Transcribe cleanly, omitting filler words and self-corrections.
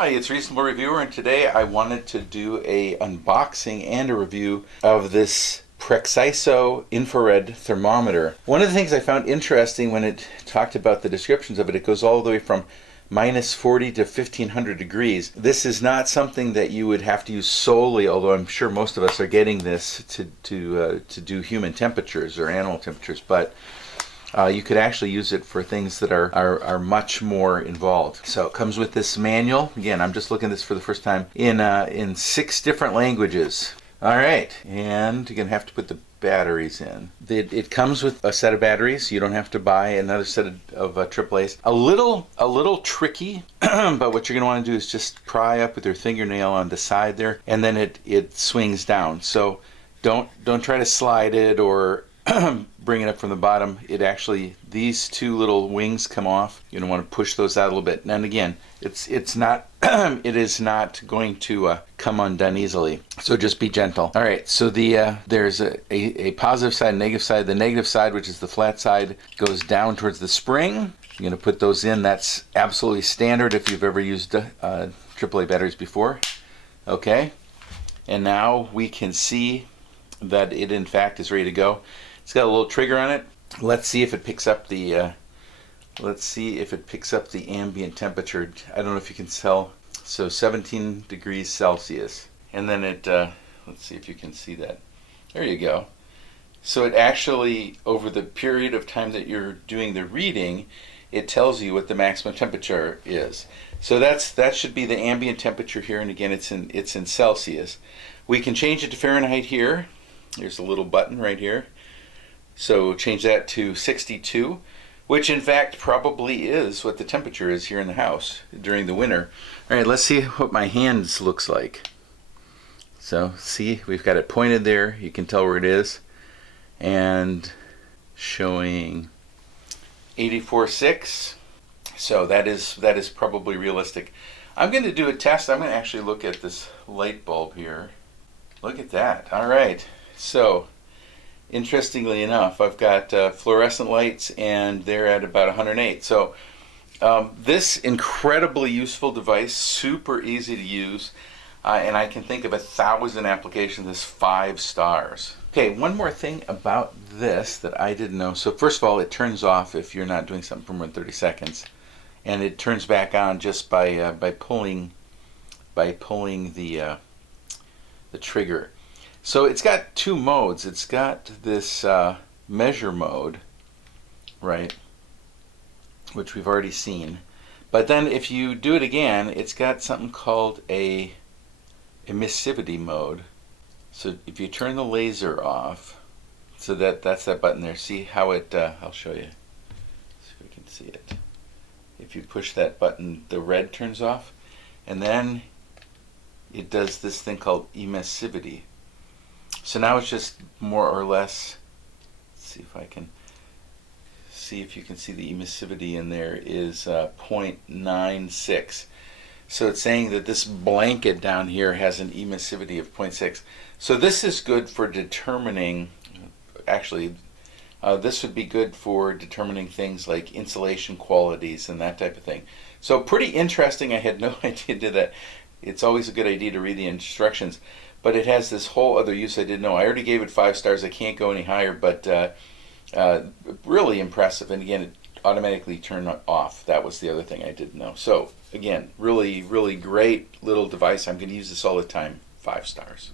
Hi, it's Reasonable Reviewer, and today I wanted to do a unboxing and a review of this Prexiso infrared thermometer. One of the things I found interesting when it talked about the descriptions of it, it goes all the way from -40 to 1500 degrees. This is not something that you would have to use solely, although I'm sure most of us are getting this to do human temperatures or animal temperatures, but you could actually use it for things that are much more involved. So it comes with this manual. Again, I'm just looking at this for the first time in 6 different languages. All right, and you're gonna have to put the batteries in. It comes with a set of batteries. You don't have to buy another set of AAA's. A little tricky, but what you're gonna want to do is just pry up with your fingernail on the side there, and then it swings down. So don't try to slide it or bring it up from the bottom. It actually, these 2 little wings come off. You're gonna want to push those out a little bit. And again, it's not it is not going to come undone easily. So just be gentle. All right. So there's a positive side, and negative side. The negative side, which is the flat side, goes down towards the spring. You're gonna put those in. That's absolutely standard if you've ever used AAA batteries before. Okay. And now we can see that it in fact is ready to go. It's got a little trigger on it. Let's see if it picks up the ambient temperature. I don't know if you can tell. So 17 degrees Celsius, and then it let's see if you can see that. There you go. So it actually, over the period of time that you're doing the reading, it tells you what the maximum temperature is. So that should be the ambient temperature here, and again it's in Celsius. We can change it to Fahrenheit here. There's a little button right here. So change that to 62, which in fact probably is what the temperature is here in the house during the winter. All right, let's see what my hands looks like. So see, we've got it pointed there. You can tell where it is. And showing 84.6. So that is probably realistic. I'm going to do a test. I'm going to actually look at this light bulb here. Look at that. All right. So interestingly enough, I've got fluorescent lights, and they're at about 108. So this incredibly useful device, super easy to use, and I can think of 1,000 applications as 5 stars. Okay, one more thing about this that I didn't know. So first of all, it turns off if you're not doing something for more than 30 seconds, and it turns back on just by pulling the trigger. So it's got 2 modes. It's got this measure mode, right, which we've already seen. But then if you do it again, it's got something called a emissivity mode. So if you turn the laser off, so that's that button there. See how it, I'll show you. See if we can see it. If you push that button, the red turns off, and then it does this thing called emissivity. So now it's just more or less, let's see if I can see if you can see the emissivity in there is 0.96. So it's saying that this blanket down here has an emissivity of 0.6. So this is good for determining, actually, this would be good for determining things like insulation qualities and that type of thing. So pretty interesting. I had no idea it did that. It's always a good idea to read the instructions. But it has this whole other use I didn't know. I already gave it 5 stars. I can't go any higher, but really impressive. And again, it automatically turned off. That was the other thing I didn't know. So again, really, really great little device. I'm going to use this all the time. 5 stars.